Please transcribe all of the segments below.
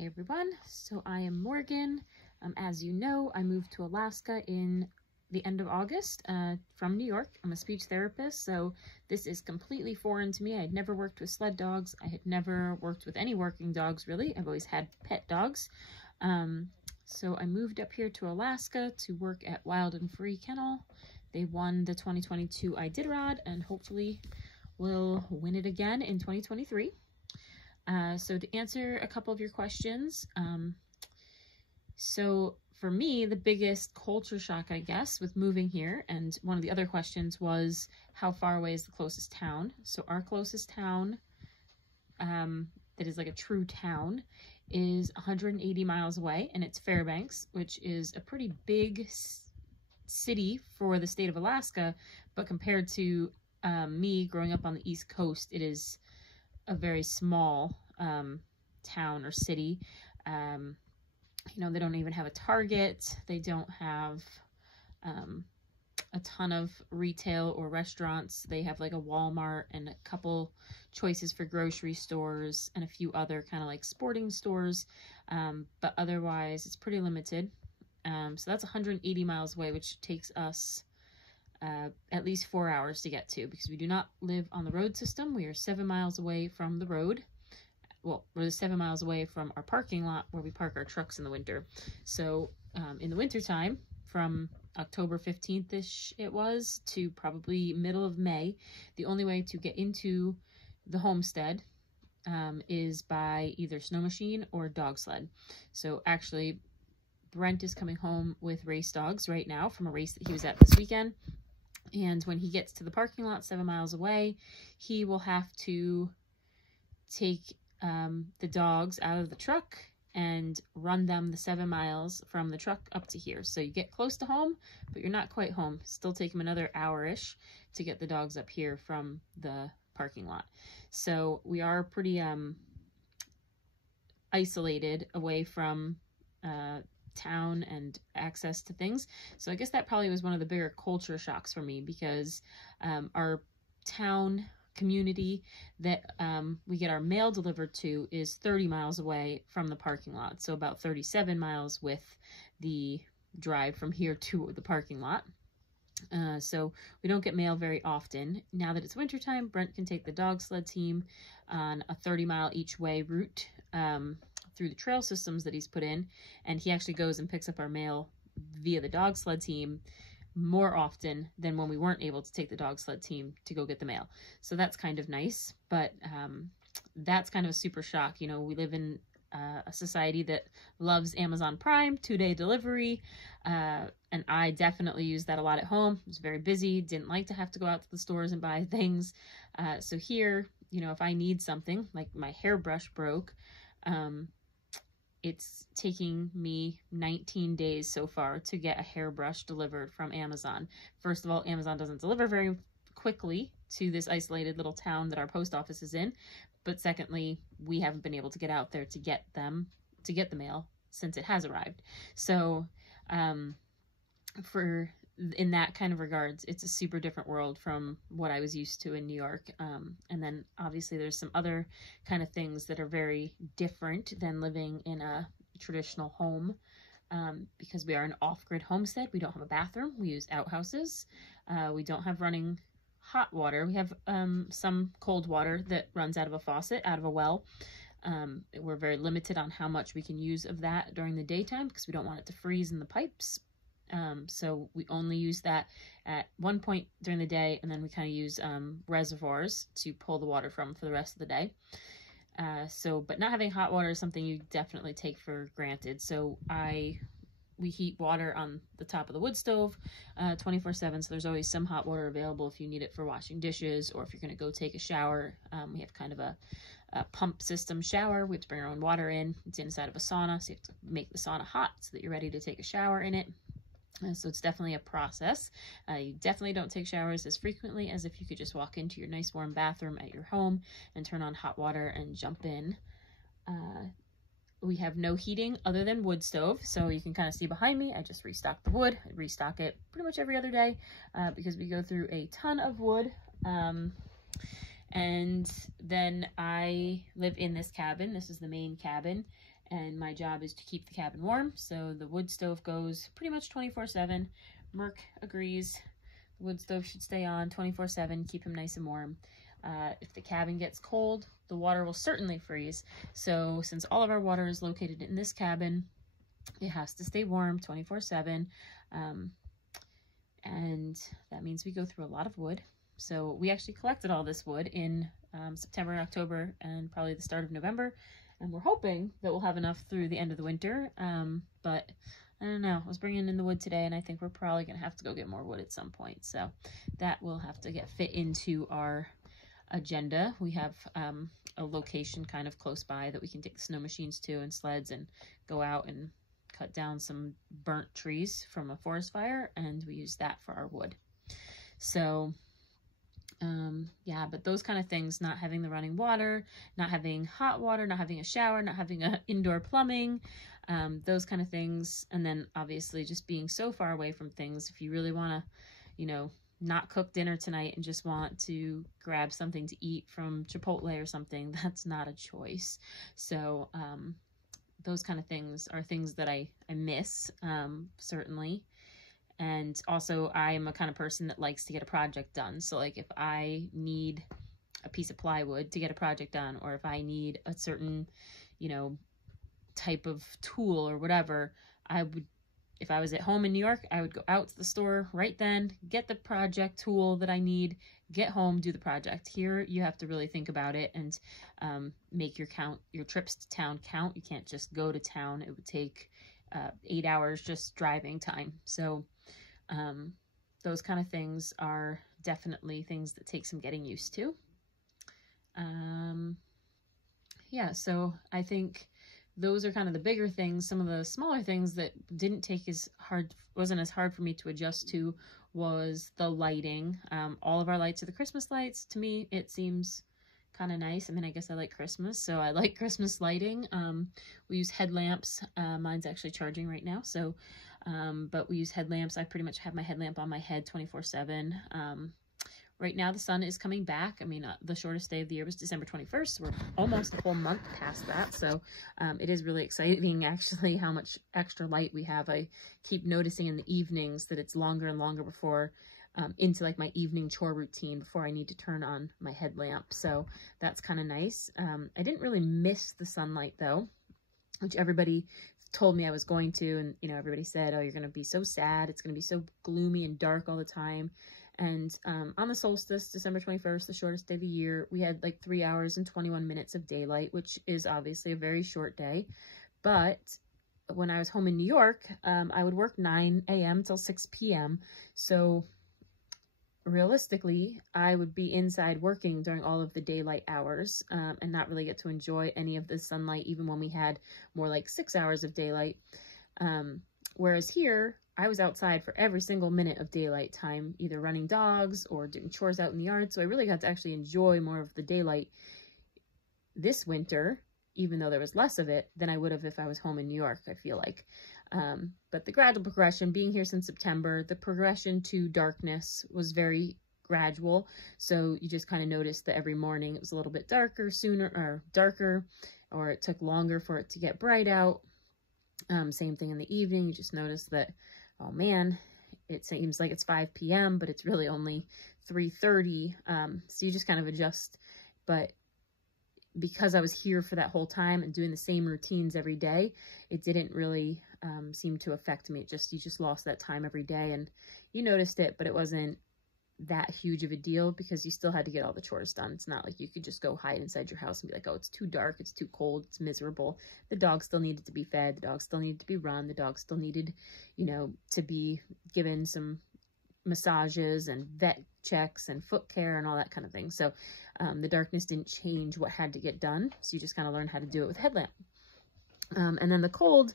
Hey everyone, so I am Morgan. As you know, I moved to Alaska in the end of August from New York. I'm a speech therapist, so this is completely foreign to me. I had never worked with sled dogs. I had never worked with any working dogs, really. I've always had pet dogs. So I moved up here to Alaska to work at Wild and Free Kennel. They won the 2022 Iditarod and hopefully will win it again in 2023. So to answer a couple of your questions, so for me, the biggest culture shock, I guess, with moving here, and one of the other questions was, how far away is the closest town? So our closest town, that is like a true town, is 180 miles away, and it's Fairbanks, which is a pretty big city for the state of Alaska, but compared to me growing up on the East Coast, it is a very small town or city. You know, they don't even have a Target. They don't have a ton of retail or restaurants. They have like a Walmart and a couple choices for grocery stores and a few other kind of like sporting stores, but otherwise it's pretty limited. So that's 180 miles away, which takes us at least 4 hours to get to, because we do not live on the road system. We are 7 miles away from the road. Well, we're 7 miles away from our parking lot where we park our trucks in the winter. So in the winter time, from October 15th-ish it was to probably middle of May, the only way to get into the homestead is by either snow machine or dog sled. So actually, Brent is coming home with race dogs right now from a race that he was at this weekend. And when he gets to the parking lot 7 miles away, he will have to take the dogs out of the truck and run them the 7 miles from the truck up to here. So you get close to home, but you're not quite home. Still take him another hour-ish to get the dogs up here from the parking lot. So we are pretty isolated away from town and access to things. So I guess that probably was one of the bigger culture shocks for me, because our town community that we get our mail delivered to is 30 miles away from the parking lot. So about 37 miles with the drive from here to the parking lot. So we don't get mail very often. Now that it's wintertime, Brent can take the dog sled team on a 30-mile each way route through the trail systems that he's put in, and he actually goes and picks up our mail via the dog sled team more often than when we weren't able to take the dog sled team to go get the mail. So that's kind of nice, but that's kind of a super shock. You know, we live in a society that loves Amazon Prime, 2-day delivery, and I definitely use that a lot at home. I was very busy, didn't like to have to go out to the stores and buy things. So here, you know, if I need something, like my hairbrush broke, it's taking me 19 days so far to get a hairbrush delivered from Amazon. First of all, Amazon doesn't deliver very quickly to this isolated little town that our post office is in. But secondly, we haven't been able to get out there to get the mail since it has arrived. So in that kind of regards, it's a super different world from what I was used to in New York. And then obviously there's some other kind of things that are very different than living in a traditional home, because we are an off-grid homestead. We don't have a bathroom. We use outhouses. We don't have running hot water. We have some cold water that runs out of a faucet, out of a well. We're very limited on how much we can use of that during the daytime because we don't want it to freeze in the pipes. So we only use that at one point during the day, and then we kind of use reservoirs to pull the water from for the rest of the day. But not having hot water is something you definitely take for granted. So we heat water on the top of the wood stove 24/7, so there's always some hot water available if you need it for washing dishes, or if you're going to go take a shower. We have kind of a pump system shower. We have to bring our own water in. It's inside of a sauna, so you have to make the sauna hot so that you're ready to take a shower in it. So it's definitely a process. You definitely don't take showers as frequently as if you could just walk into your nice warm bathroom at your home and turn on hot water and jump in. We have no heating other than wood stove. So you can kind of see behind me, I just restock the wood. I restock it pretty much every other day because we go through a ton of wood. And then I live in this cabin. This is the main cabin. and my job is to keep the cabin warm. So the wood stove goes pretty much 24/7. Merc agrees. The wood stove should stay on 24/7, keep him nice and warm. If the cabin gets cold, the water will certainly freeze. So since all of our water is located in this cabin, it has to stay warm 24/7. And that means we go through a lot of wood. So we actually collected all this wood in September, October, and probably the start of November. And we're hoping that we'll have enough through the end of the winter. But I don't know. I was bringing in the wood today, and I think we're probably going to have to go get more wood at some point. So that will have to get fit into our agenda. We have a location kind of close by that we can take the snow machines to and sleds and go out and cut down some burnt trees from a forest fire, and we use that for our wood. So yeah, but those kind of things, not having the running water, not having hot water, not having a shower, not having a indoor plumbing, those kind of things. And then obviously just being so far away from things. If you really want to, you know, not cook dinner tonight and just want to grab something to eat from Chipotle or something, that's not a choice. So those kind of things are things that I miss, certainly. And also, I am a kind of person that likes to get a project done. So like if I need a piece of plywood to get a project done, or if I need a certain, you know, type of tool or whatever, I would, if I was at home in New York, I would go out to the store right then, get the project tool that I need, get home, do the project. Here, you have to really think about it and make your trips to town count. You can't just go to town. It would take 8 hours just driving time. So those kind of things are definitely things that take some getting used to. Yeah, so I think those are kind of the bigger things. Some of the smaller things that wasn't as hard for me to adjust to was the lighting. All of our lights are the Christmas lights. To me, it seems kind of nice. I mean, I guess I like Christmas, so I like Christmas lighting. We use headlamps. Mine's actually charging right now, so but we use headlamps. I pretty much have my headlamp on my head 24/7. Right now the sun is coming back. I mean, the shortest day of the year was December 21st. We're almost a whole month past that, so it is really exciting actually how much extra light we have. I keep noticing in the evenings that it's longer and longer before into like my evening chore routine before I need to turn on my headlamp. So that's kind of nice. I didn't really miss the sunlight though, which everybody told me I was going to. And, you know, everybody said, oh, you're going to be so sad. It's going to be so gloomy and dark all the time. And on the solstice, December 21st, the shortest day of the year, we had like 3 hours and 21 minutes of daylight, which is obviously a very short day. But when I was home in New York, I would work 9 a.m. till 6 p.m. So realistically, I would be inside working during all of the daylight hours and not really get to enjoy any of the sunlight, even when we had more like 6 hours of daylight. Whereas here, I was outside for every single minute of daylight time, either running dogs or doing chores out in the yard. So I really got to actually enjoy more of the daylight this winter, even though there was less of it than I would have if I was home in New York, I feel like. But the gradual progression, being here since September, the progression to darkness was very gradual. So you just kind of noticed that every morning it was a little bit darker sooner, or darker, or it took longer for it to get bright out. Same thing in the evening. You just noticed that, oh man, it seems like it's 5 p.m., but it's really only 3:30. So you just kind of adjust. But because I was here for that whole time and doing the same routines every day, it didn't really seem to affect me. You just lost that time every day, and you noticed it, but it wasn't that huge of a deal because you still had to get all the chores done. It's not like you could just go hide inside your house and be like, oh, it's too dark, it's too cold, it's miserable. The dog still needed to be fed, the dog still needed to be run, the dog still needed, you know, to be given some massages and vet checks and foot care and all that kind of thing. So the darkness didn't change what had to get done. So you just kind of learn how to do it with a headlamp. And then the cold,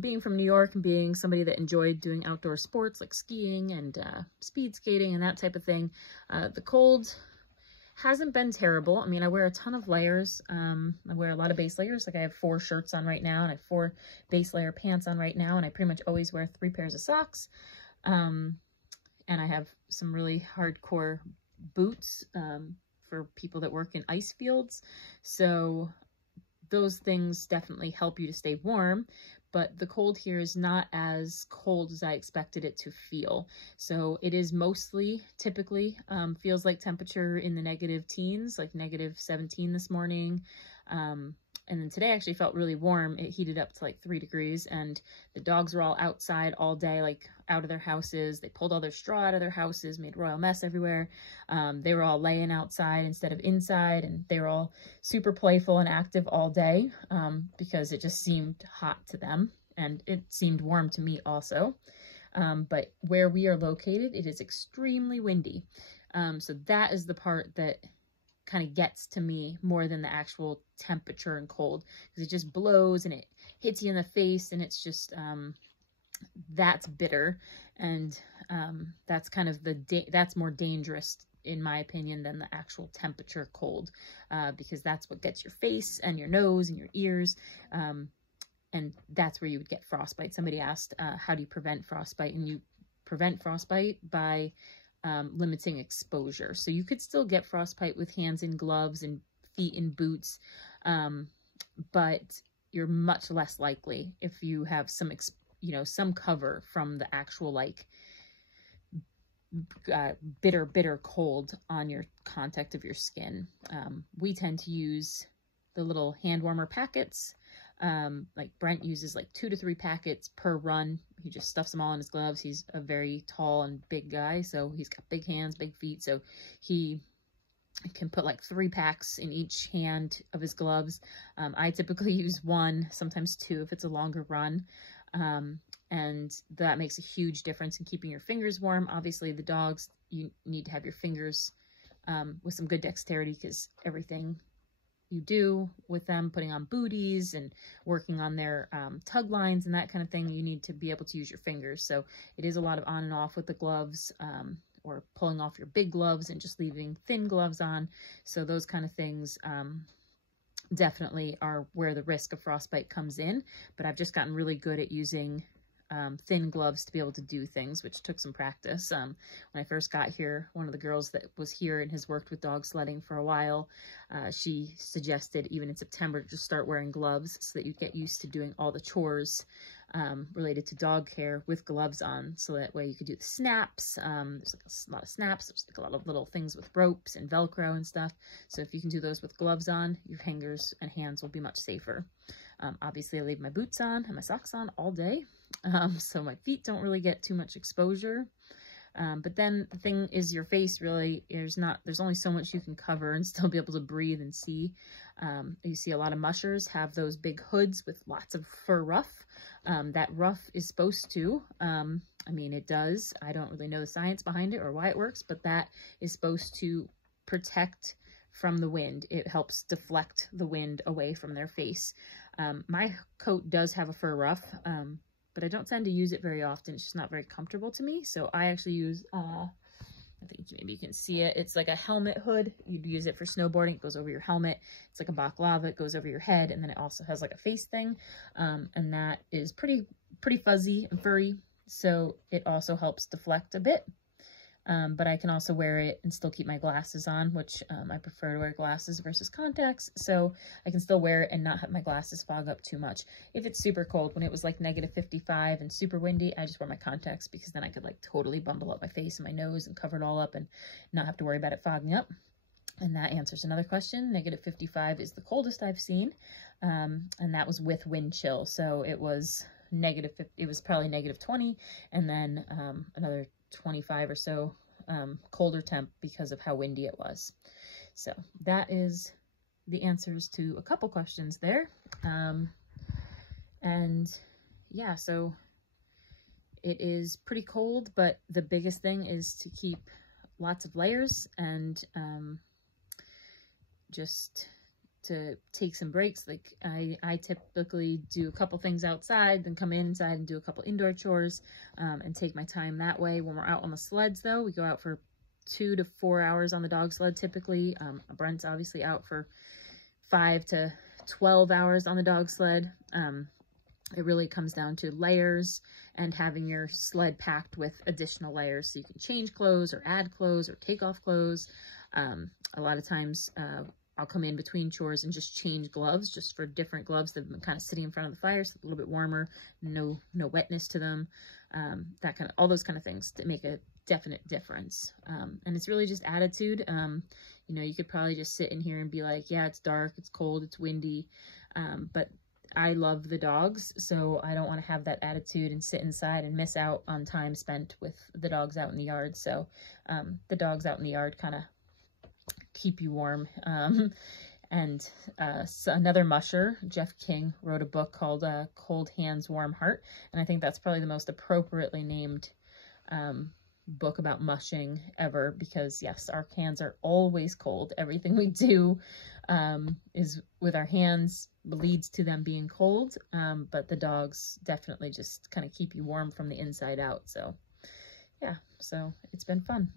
being from New York and being somebody that enjoyed doing outdoor sports like skiing and speed skating and that type of thing, the cold hasn't been terrible. I mean, I wear a ton of layers. I wear a lot of base layers. Like I have 4 shirts on right now, and I have 4 base layer pants on right now, and I pretty much always wear 3 pairs of socks. And I have some really hardcore boots for people that work in ice fields. So those things definitely help you to stay warm, but the cold here is not as cold as I expected it to feel. So it is mostly, typically, feels like temperature in the negative teens, like negative 17 this morning. And then today actually felt really warm. It heated up to like 3 degrees, and the dogs were all outside all day, like out of their houses. They pulled all their straw out of their houses, made a royal mess everywhere. They were all laying outside instead of inside, and they were all super playful and active all day because it just seemed hot to them, and it seemed warm to me also. But where we are located, it is extremely windy. So that is the part that kind of gets to me more than the actual temperature and cold, because it just blows and it hits you in the face, and it's just that's bitter, and that's kind of that's more dangerous in my opinion than the actual temperature cold, because that's what gets your face and your nose and your ears, and that's where you would get frostbite. Somebody asked, how do you prevent frostbite? And you prevent frostbite by limiting exposure. So you could still get frostbite with hands in gloves and feet in boots, but you're much less likely if you have some, some cover from the actual like bitter cold on your contact of your skin. We tend to use the little hand warmer packets. Like Brent uses like 2 to 3 packets per run. He just stuffs them all in his gloves. He's a very tall and big guy, so he's got big hands, big feet, so he can put like 3 packs in each hand of his gloves. I typically use 1, sometimes 2 if it's a longer run, and that makes a huge difference in keeping your fingers warm. Obviously the dogs, you need to have your fingers with some good dexterity, because everything you do with them, putting on booties and working on their tug lines and that kind of thing, you need to be able to use your fingers. So it is a lot of on and off with the gloves, or pulling off your big gloves and just leaving thin gloves on. So those kind of things definitely are where the risk of frostbite comes in. But I've just gotten really good at using thin gloves to be able to do things, which took some practice. When I first got here, one of the girls that was here and has worked with dog sledding for a while, she suggested even in September to start wearing gloves so that you get used to doing all the chores related to dog care with gloves on, so that way you could do the snaps. There's like a lot of snaps, there's like a lot of little things with ropes and Velcro and stuff. So if you can do those with gloves on, your fingers and hands will be much safer. Obviously I leave my boots on and my socks on all day, so my feet don't really get too much exposure. But then the thing is, your face really, there's only so much you can cover and still be able to breathe and see. You see a lot of mushers have those big hoods with lots of fur ruff. That ruff is supposed to, I mean, it does. I don't really know the science behind it or why it works, but that is supposed to protect from the wind. It helps deflect the wind away from their face. My coat does have a fur ruff, but I don't tend to use it very often. It's just not very comfortable to me. So I actually use, I think maybe you can see it. It's like a helmet hood. You'd use it for snowboarding. It goes over your helmet. It's like a baklava. It goes over your head. And then it also has like a face thing. And that is pretty fuzzy and furry. So it also helps deflect a bit. But I can also wear it and still keep my glasses on, which I prefer to wear glasses versus contacts. So I can still wear it and not have my glasses fog up too much. If it's super cold, when it was like negative 55 and super windy, I just wear my contacts, because then I could like totally bundle up my face and my nose and cover it all up and not have to worry about it fogging up. And that answers another question. Negative 55 is the coldest I've seen. And that was with wind chill. So it was it was probably negative 20, and then another 25 or so colder temp because of how windy it was. So that is the answers to a couple questions there. And yeah, so it is pretty cold, but the biggest thing is to keep lots of layers and just to take some breaks. Like I typically do a couple things outside, then come inside and do a couple indoor chores, and take my time that way. When we're out on the sleds though, we go out for 2 to 4 hours on the dog sled typically. Brent's obviously out for 5 to 12 hours on the dog sled. It really comes down to layers and having your sled packed with additional layers, so you can change clothes or add clothes or take off clothes. A lot of times I'll come in between chores and just change gloves just for different gloves that have been kind of sitting in front of the fire, so a little bit warmer, no wetness to them, all those kind of things to make a definite difference. And it's really just attitude. You know, you could probably just sit in here and be like, yeah, it's dark, it's cold, it's windy, but I love the dogs, so I don't want to have that attitude and sit inside and miss out on time spent with the dogs out in the yard. So the dogs out in the yard kind of keep you warm. So another musher, Jeff King, wrote a book called Cold Hands, Warm Heart, and I think that's probably the most appropriately named book about mushing ever, because yes, our hands are always cold. Everything we do is with our hands, leads to them being cold, but the dogs definitely just kind of keep you warm from the inside out. So yeah, so it's been fun.